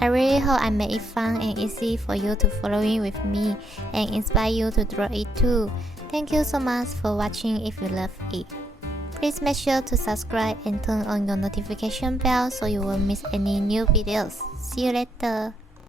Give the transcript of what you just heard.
I really hope I made it fun and easy for you to follow in with me and inspire you to draw it too. Thank you so much for watching if you love it. Please make sure to subscribe and turn on your notification bell so you won't miss any new videos. See you later.